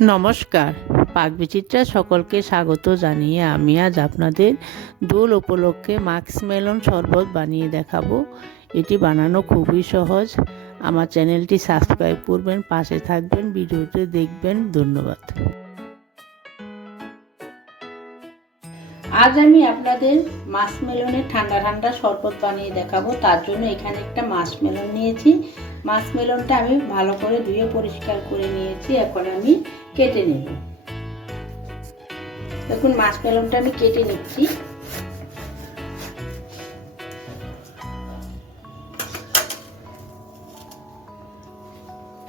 নমস্কার, পাকবিচিত্রা সকলকে স্বাগত জানিয়ে আমি আজ আপনাদের দোল উপলক্ষে মাস্কমেলন শরবত বানিয়ে দেখাবো। এটি বানানো খুবই সহজ। আমার চ্যানেলটি সাবস্ক্রাইব করবেন, পাশে থাকবেন, ভিডিওটি দেখবেন। ধন্যবাদ। আজ আমি আপনাদের মাস্কমেলনের ঠান্ডা ঠান্ডা শরবত বানিয়ে দেখাবো। তার জন্য এখানে একটা মাস্কমেলন নিয়েছি। মাস্কমেলনটা আমি ভালো করে ধুয়ে পরিষ্কার করে নিয়েছি। এখন আমি কেটে নেব। দেখুন মাস্কমেলনটা আমি কেটে নিচ্ছি।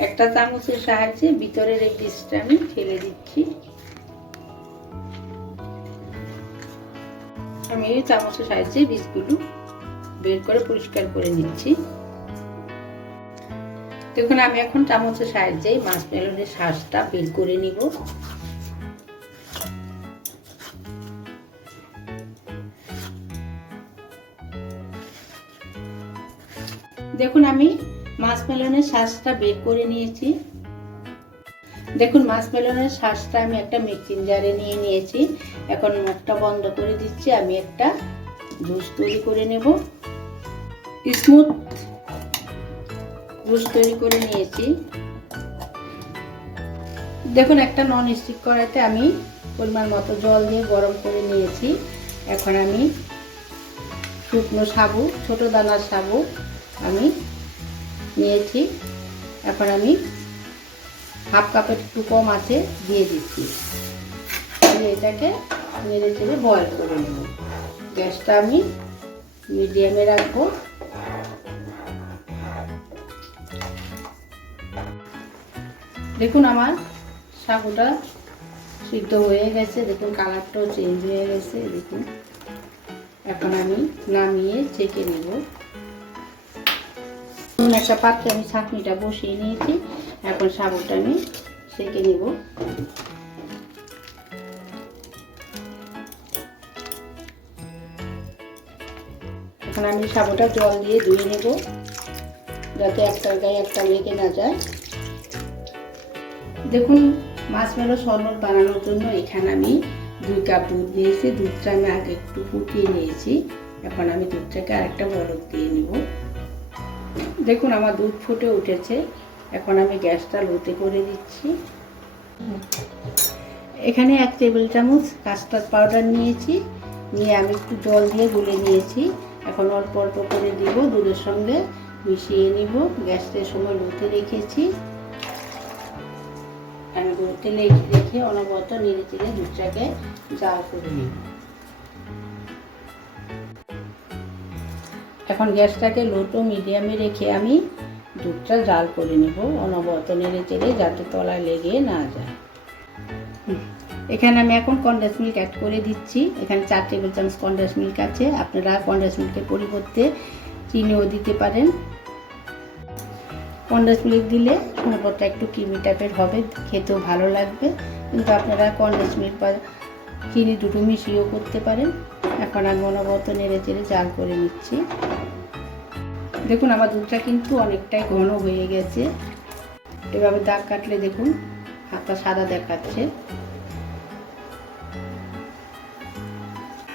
একটা চামচের সাহায্যে ভিতরের এই বীজটা আমি ফেলে দিচ্ছি। আমি এই চামচের সাহায্যে বীজগুলো বের করে পরিষ্কার করে নিচ্ছি। দেখুন আমি এখন চামচের সাহায্যে মাস্কমেলনের শাঁসটা বের করে নিব। দেখুন আমি মাস্কমেলনের শাঁসটা বের করে নিয়েছি। দেখুন মাস্কমেলনের শাঁসটা আমি একটা মিক্সিং জারে নিয়ে নিয়েছি। এখন মুখটা বন্ধ করে দিচ্ছি। আমি একটা জুস তৈরি করে নেব। স্মুথ জুস তৈরি করে নিয়েছি। দেখুন একটা নন স্টিক কড়াইতে আমি পরিমাণ মতো জল দিয়ে গরম করে নিয়েছি। এখন আমি শুকনো সাবু, ছোট দানার সাবু আমি নিয়েছি। এখন আমি হাফ কাপের একটু কম আছে দিয়ে দিচ্ছি। এটাকে নেড়ে চেড়ে বয়েল করে নেব। গ্যাসটা আমি মিডিয়ামে রাখবো। দেখুন আমার সাবুটা সিদ্ধ হয়ে গেছে। দেখুন কালারটাও চেঞ্জ হয়ে গেছে। দেখুন এখন আমি নামিয়ে ছেঁকে নেব। একটা পাত্রে আমি ছাঁকনিটা বসিয়ে নিয়েছি। এখন সাবুটা আমি ছেঁকে নেব। এখন আমি সাবুটা জল দিয়ে ধুয়ে নেব, যাতে একটার গায়ে একটা লেগে না যায়। দেখুন মাস্কমেলন শরবত বানানোর জন্য এখানে আমি 2 কাপ দুধ নিয়েছি। দুধটা আমি আগে একটু ফুটিয়ে নিয়েছি। এখন আমি দুধটাকে আরেকটা বলক দিয়ে নেব। দেখুন আমার দুধ ফুটে উঠেছে। এখন আমি গ্যাসটা লোতে করে দিচ্ছি। এখানে 1 টেবিল চামচ কাস্টার্ড পাউডার নিয়েছি। নিয়ে আমি একটু জল দিয়ে গুলে নিয়েছি। এখন অল্প অল্প করে দিব, দুধের সঙ্গে মিশিয়ে নিব। গ্যাসটা সময় লোতে রেখেছি। আমি লোতে রেখে অনবরত নেড়ে চেড়ে দুধটাকে জাল করে নিব। এখন গ্যাসটাকে লো টু মিডিয়ামে রেখে আমি দুধটা জাল করে নিব, অনবরত নেড়ে চেড়ে, যাতে তলায় লেগে না যায়। এখানে আমি এখন কনডেন্স মিল্ক অ্যাড করে দিচ্ছি। এখানে 4 টেবিল চামচ কনডেন্স মিল্ক আছে। আপনারা কনডেন্স মিল্কের পরিবর্তে চিনিও দিতে পারেন। কনডেন্স মিল্ক দিলে শরবতটা একটু ক্রিমি টাইপের হবে, খেতেও ভালো লাগবে। কিন্তু আপনারা কনডেন্স মিল্ক বা চিনি দুটো মিশিয়েও করতে পারেন। এখন আমি অনবরত নেড়ে চেড়ে জাল করে নিচ্ছি। দেখুন আমার দুধটা কিন্তু অনেকটাই ঘন হয়ে গেছে। এভাবে দাগ কাটলে দেখুন হাতটা সাদা দেখাচ্ছে।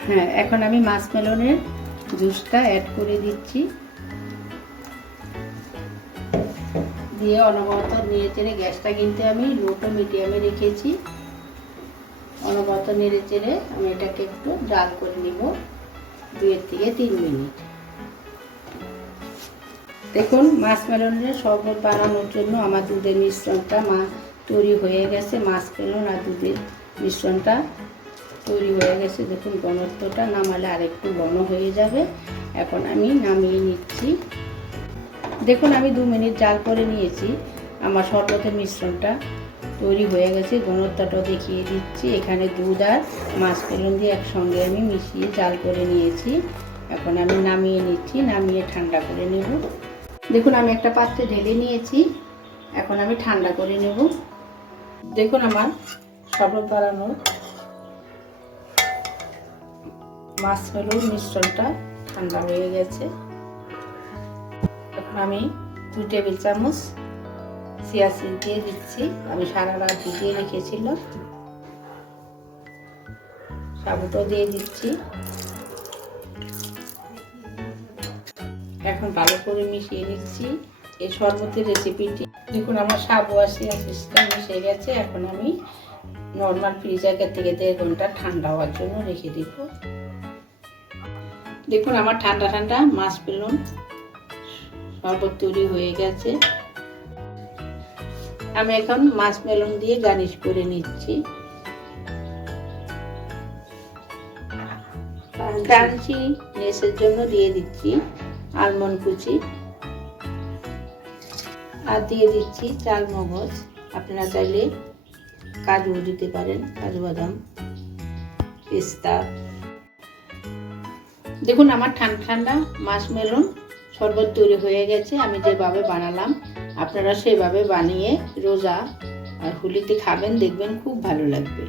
হ্যাঁ, এখন আমি মাস্কমেলনের জুসটা অ্যাড করে দিচ্ছি। দিয়ে অনবরত নেড়ে চেড়ে, গ্যাসটা কিন্তু আমি লো টু মিডিয়ামে রেখেছি। অনবরত নেড়ে চেড়ে আমি এটাকে একটু জাল করে নিব 2 থেকে 3 মিনিট। দেখুন মাস্কমেলনের শরবত বানানোর জন্য আমার দুধের মিশ্রণটা তৈরি হয়ে গেছে। মাস্কমেলন আর দুধের মিশ্রণটা তৈরি হয়ে গেছে। দেখুন ঘনত্বটা নামালে আরেকটু ঘন হয়ে যাবে। এখন আমি নামিয়ে নিচ্ছি। দেখুন আমি 2 মিনিট জাল করে নিয়েছি। আমার শরবতের মিশ্রণটা তৈরি হয়ে গেছে। ঘনত্বটা দেখিয়ে দিচ্ছি। এখানে দুধ আর মাস্কমেলন দিয়ে একসঙ্গে আমি মিশিয়ে জাল করে নিয়েছি। এখন আমি নামিয়ে নিচ্ছি। নামিয়ে ঠান্ডা করে নেব। দেখুন আমি একটা পাত্রে ঢেলে নিয়েছি। এখন আমি ঠান্ডা করে নেব। দেখুন আমার শরবত বানানোর মাস্কমেলন মিশ্রণটা ঠান্ডা হয়ে গেছে। এখন আমি 2 টেবিল চামচ চিয়া সিড দিয়ে দিচ্ছি, আমি সারা রাত ভিজিয়ে রেখেছিলাম। সাবুটাও দিয়ে দিচ্ছি। এখন ভালো করে মিশিয়ে নিচ্ছি এই শরবতের রেসিপিটি। দেখুন আমার সাবু আর চিয়া সিডটা মিশে গেছে। এখন আমি নর্মাল ফ্রিজার থেকে 1.5 ঘন্টা ঠান্ডা হওয়ার জন্য রেখে দিব। দেখুন আমার ঠান্ডা ঠান্ডা মাশমেলন শরবত তৈরি হয়ে গেছে। আমি এখন মাশমেলন দিয়ে গার্নিশ করে নিচ্ছি। ক্রাঞ্চি নেসের জন্য দিয়ে দিচ্ছি আলমন্ড কুচি, আর দিয়ে দিচ্ছি চাল মগজ। আপনারা চাইলে কাজু দিতে পারেন, কাজু বাদাম, পেস্তা। দেখুন আমার ঠান্ডা ঠান্ডা মাশমেলন শরবত তৈরি হয়ে গেছে। আমি যেভাবে বানালাম আপনারা সেভাবে বানিয়ে রোজা আর হোলিতে খাবেন, দেখবেন খুব ভালো লাগবে।